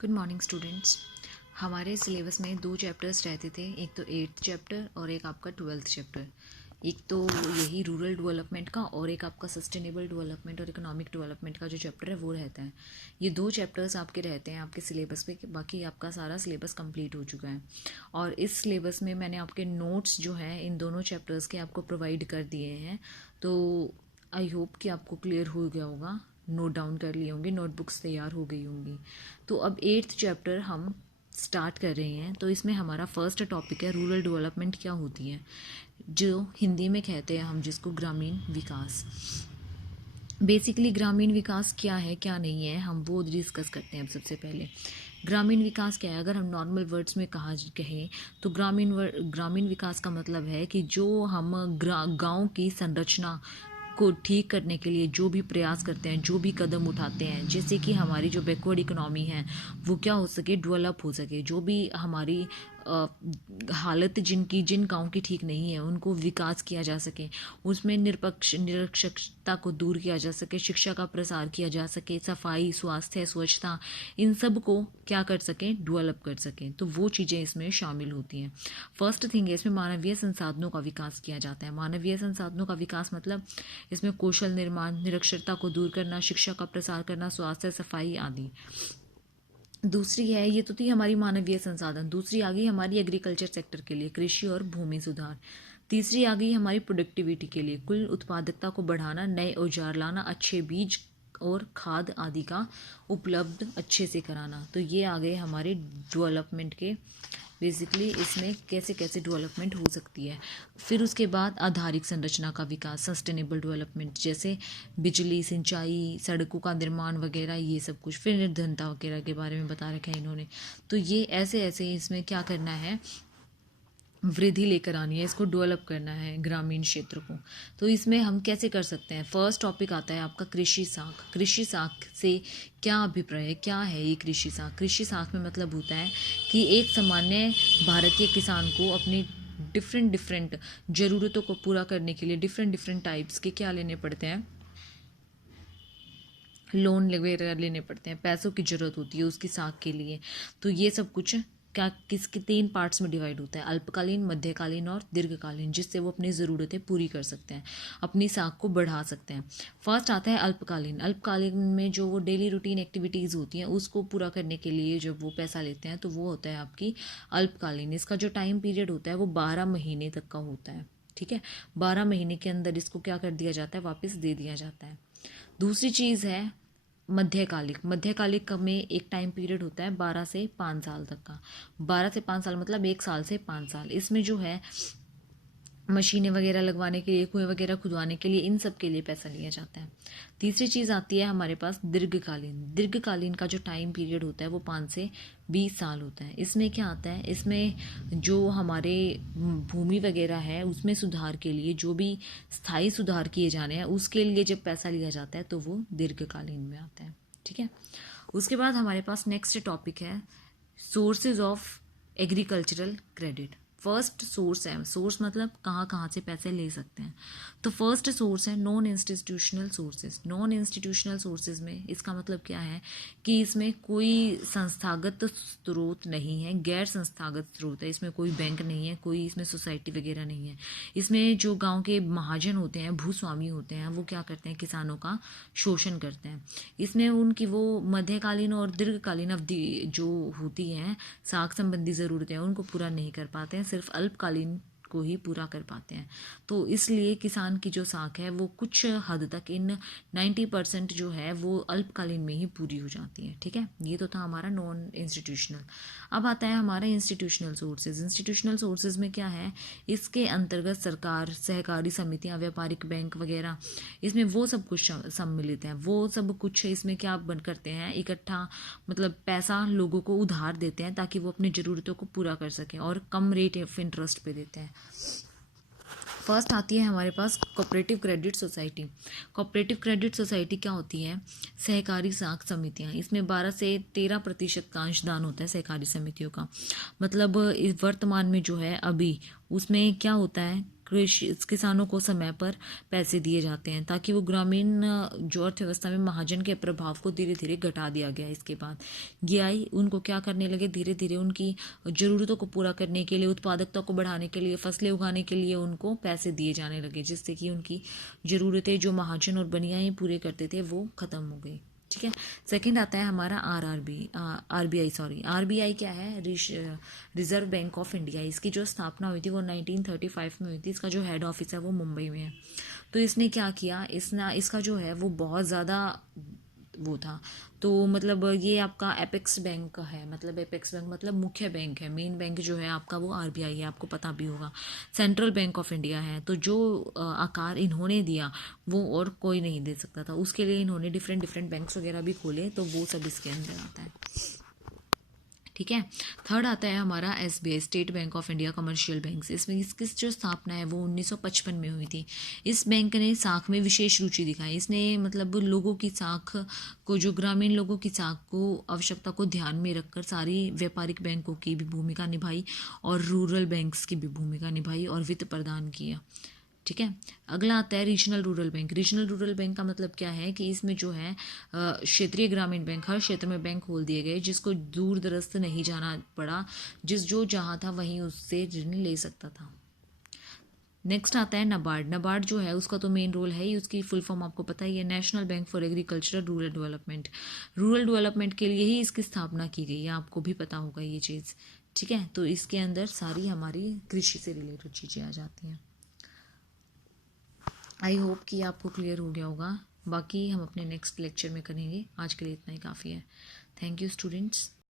Good morning students. हमारे syllabus में 2 chapters रहते थे, एक तो 8th चैप्टर और एक आपका 12th चैप्टर। एक तो यही रूरल डेवलपमेंट का और एक आपका सस्टेनेबल डेवलपमेंट और इकोनॉमिक डेवलपमेंट का जो चैप्टर है वो रहता है। ये 2 चैप्टर्स आपके रहते हैं आपके सिलेबस पे, बाकी आपका सारा सिलेबस कंप्लीट हो चुका है। और इस सिलेबस में मैंने आपके नोट्स जो हैं इन दोनों चैप्टर्स के आपको प्रोवाइड कर दिए हैं, तो आई होप कि आपको क्लियर हो गया होगा, नोट डाउन कर लिए होंगे, नोटबुक्स तैयार हो गई होंगी। तो अब 8th चैप्टर हम स्टार्ट कर रहे हैं। तो इसमें हमारा फर्स्ट टॉपिक है रूरल डेवलपमेंट क्या होती है, जो हिंदी में कहते हैं हम जिसको ग्रामीण विकास। बेसिकली ग्रामीण विकास क्या है क्या नहीं है हम वो डिस्कस करते हैं। अब सबसे पहले ग्रामीण विकास क्या है, अगर हम नॉर्मल वर्ड्स में कहें तो ग्रामीण विकास का मतलब है कि जो हम गांव की संरचना को ठीक करने के लिए जो भी प्रयास करते हैं, जो भी कदम उठाते हैं, जैसे कि हमारी जो बैकवर्ड इकोनॉमी है वो क्या हो सके, डेवलप हो सके। जो भी हमारी हालत जिन गाँव की ठीक नहीं है उनको विकास किया जा सके, उसमें निरक्षरता को दूर किया जा सके, शिक्षा का प्रसार किया जा सके, सफाई, स्वास्थ्य, स्वच्छता, इन सब को क्या कर सकें, डेवलप कर सकें। तो वो चीज़ें इसमें शामिल होती हैं। फर्स्ट थिंग है इसमें मानवीय संसाधनों का विकास किया जाता है। मानवीय संसाधनों का विकास मतलब इसमें कौशल निर्माण, निरक्षरता को दूर करना, शिक्षा का प्रसार करना, स्वास्थ्य, सफाई आदि। दूसरी है, ये तो थी हमारी मानवीय संसाधन। दूसरी आ गई हमारी एग्रीकल्चर सेक्टर के लिए कृषि और भूमि सुधार। तीसरी आ गई हमारी प्रोडक्टिविटी के लिए कुल उत्पादकता को बढ़ाना, नए औजार लाना, अच्छे बीज और खाद आदि का उपलब्ध अच्छे से कराना। तो ये आ गए हमारे डेवलपमेंट के बेसिकली इसमें कैसे कैसे डेवलपमेंट हो सकती है। फिर उसके बाद आधारिक संरचना का विकास, सस्टेनेबल डेवलपमेंट, जैसे बिजली, सिंचाई, सड़कों का निर्माण वगैरह, ये सब कुछ। फिर निर्धनता वगैरह के बारे में बता रखा है इन्होंने। तो ये ऐसे ऐसे इसमें क्या करना है, वृद्धि लेकर आनी है, इसको डेवलप करना है ग्रामीण क्षेत्र को। तो इसमें हम कैसे कर सकते हैं। फर्स्ट टॉपिक आता है आपका कृषि साख। कृषि साख से क्या अभिप्राय है, क्या है ये कृषि साख। कृषि साख में मतलब होता है कि एक सामान्य भारतीय किसान को अपनी डिफरेंट डिफरेंट ज़रूरतों को पूरा करने के लिए डिफरेंट डिफरेंट टाइप्स के क्या लेने पड़ते हैं, लोन वगैरह लेने पड़ते हैं, पैसों की ज़रूरत होती है उसकी साख के लिए। तो ये सब कुछ क्या किसके 3 पार्ट्स में डिवाइड होता है, अल्पकालीन, मध्यकालीन और दीर्घकालीन, जिससे वो अपनी ज़रूरतें पूरी कर सकते हैं, अपनी साख को बढ़ा सकते हैं। फर्स्ट आता है अल्पकालीन। अल्पकालीन में जो वो डेली रूटीन एक्टिविटीज़ होती हैं उसको पूरा करने के लिए जब वो पैसा लेते हैं तो वो होता है आपकी अल्पकालीन। इसका जो टाइम पीरियड होता है वो 12 महीने तक का होता है। ठीक है, 12 महीने के अंदर इसको क्या कर दिया जाता है, वापस दे दिया जाता है। दूसरी चीज़ है मध्यकालिक। मध्यकालिक में एक टाइम पीरियड होता है 12 से 5 साल तक का। 12 से 5 साल मतलब 1 साल से 5 साल। इसमें जो है मशीनें वगैरह लगवाने के लिए, कुएं वगैरह खुदवाने के लिए, इन सब के लिए पैसा लिया जाता है। तीसरी चीज़ आती है हमारे पास दीर्घकालीन। दीर्घकालीन का जो टाइम पीरियड होता है वो 5 से 20 साल होता है। इसमें क्या आता है, इसमें जो हमारे भूमि वगैरह है उसमें सुधार के लिए जो भी स्थायी सुधार किए जाने हैं उसके लिए जब पैसा लिया जाता है तो वो दीर्घकालीन में आता है। ठीक है, उसके बाद हमारे पास नेक्स्ट टॉपिक है sources of agricultural credit. First source है, सोर्स मतलब कहाँ कहाँ से पैसे ले सकते हैं। तो फर्स्ट सोर्स है non institutional sources. Non institutional sources में इसका मतलब क्या है कि इसमें कोई संस्थागत स्रोत नहीं है, गैर संस्थागत स्रोत है। इसमें कोई बैंक नहीं है, कोई इसमें सोसाइटी वगैरह नहीं है। इसमें जो गांव के महाजन होते हैं, भूस्वामी होते हैं, वो क्या करते हैं, किसानों का शोषण करते हैं। इसमें उनकी वो मध्यकालीन और दीर्घकालीन अवधि जो होती हैं साख संबंधी ज़रूरतें उनको पूरा नहीं कर पाते हैं, सिर्फ अल्पकालीन को ही पूरा कर पाते हैं। तो इसलिए किसान की जो साख है वो कुछ हद तक इन 90% जो है वो अल्पकालीन में ही पूरी हो जाती है। ठीक है, ये तो था हमारा नॉन इंस्टीट्यूशनल। अब आता है हमारा इंस्टीट्यूशनल सोर्सेज। इंस्टीट्यूशनल सोर्सेज में क्या है, इसके अंतर्गत सरकार, सहकारी समितियां, व्यापारिक बैंक वगैरह, इसमें वो सब कुछ सम्मिलित है। वो सब कुछ इसमें क्या बन करते हैं, इकट्ठा मतलब पैसा लोगों को उधार देते हैं ताकि वो अपनी ज़रूरतों को पूरा कर सकें और कम रेट ऑफ इंटरेस्ट पे देते हैं। फर्स्ट आती है हमारे पास cooperative credit society. Cooperative credit society क्या होती है, सहकारी साख समितियां। इसमें 12 से 13% का अंशदान होता है सहकारी समितियों का। मतलब वर्तमान में जो है अभी उसमें क्या होता है, किसानों को समय पर पैसे दिए जाते हैं, ताकि वो ग्रामीण जो अर्थव्यवस्था में महाजन के प्रभाव को धीरे धीरे घटा दिया गया। इसके बाद GI उनको क्या करने लगे, धीरे धीरे उनकी ज़रूरतों को पूरा करने के लिए, उत्पादकता को बढ़ाने के लिए, फसलें उगाने के लिए उनको पैसे दिए जाने लगे, जिससे कि उनकी ज़रूरतें जो महाजन और बनियाएं पूरे करते थे वो ख़त्म हो गई। ठीक है। सेकंड आता है हमारा RBI क्या है, रिजर्व बैंक ऑफ इंडिया। इसकी जो स्थापना हुई थी वो 1935 में हुई थी। इसका जो हेड ऑफिस है वो मुंबई में है। तो इसने क्या किया, इसका जो है वो बहुत ज़्यादा वो था। तो मतलब ये आपका एपेक्स बैंक का है, मतलब एपेक्स बैंक मतलब मुख्य बैंक है, मेन बैंक जो है आपका वो RBI है, आपको पता भी होगा। सेंट्रल बैंक ऑफ इंडिया है। तो जो आकार इन्होंने दिया वो और कोई नहीं दे सकता था, उसके लिए इन्होंने डिफरेंट डिफरेंट बैंक्स वगैरह भी खोले, तो वो सब इसके अंदर आता है। ठीक है। थर्ड आता है हमारा SBI, state bank of India commercial bank. इसमें इसकी जो स्थापना है वो 1955 में हुई थी। इस बैंक ने साख में विशेष रुचि दिखाई। इसने मतलब लोगों की साख को, जो ग्रामीण लोगों की साख को, आवश्यकता को ध्यान में रखकर सारी व्यापारिक बैंकों की भी भूमिका निभाई और रूरल बैंक्स की भी भूमिका निभाई और वित्त प्रदान किया। ठीक है। अगला आता है regional rural bank. Regional rural bank का मतलब क्या है कि इसमें जो है क्षेत्रीय ग्रामीण बैंक, हर क्षेत्र में बैंक खोल दिए गए, जिसको दूर दराज नहीं जाना पड़ा, जो जहाँ था वहीं उससे ऋण ले सकता था। नेक्स्ट आता है नाबार्ड। नाबार्ड जो है उसका तो मेन रोल है ही, उसकी फुल फॉर्म आपको पता ही है, national bank for agricultural rural development. Rural development के लिए ही इसकी स्थापना की गई है, आपको भी पता होगा ये चीज़। ठीक है। तो इसके अंदर सारी हमारी कृषि से रिलेटेड चीज़ें आ जाती हैं। आई होप कि आपको क्लियर हो गया होगा। बाकी हम अपने नेक्स्ट लेक्चर में करेंगे। आज के लिए इतना ही काफ़ी है। Thank you students.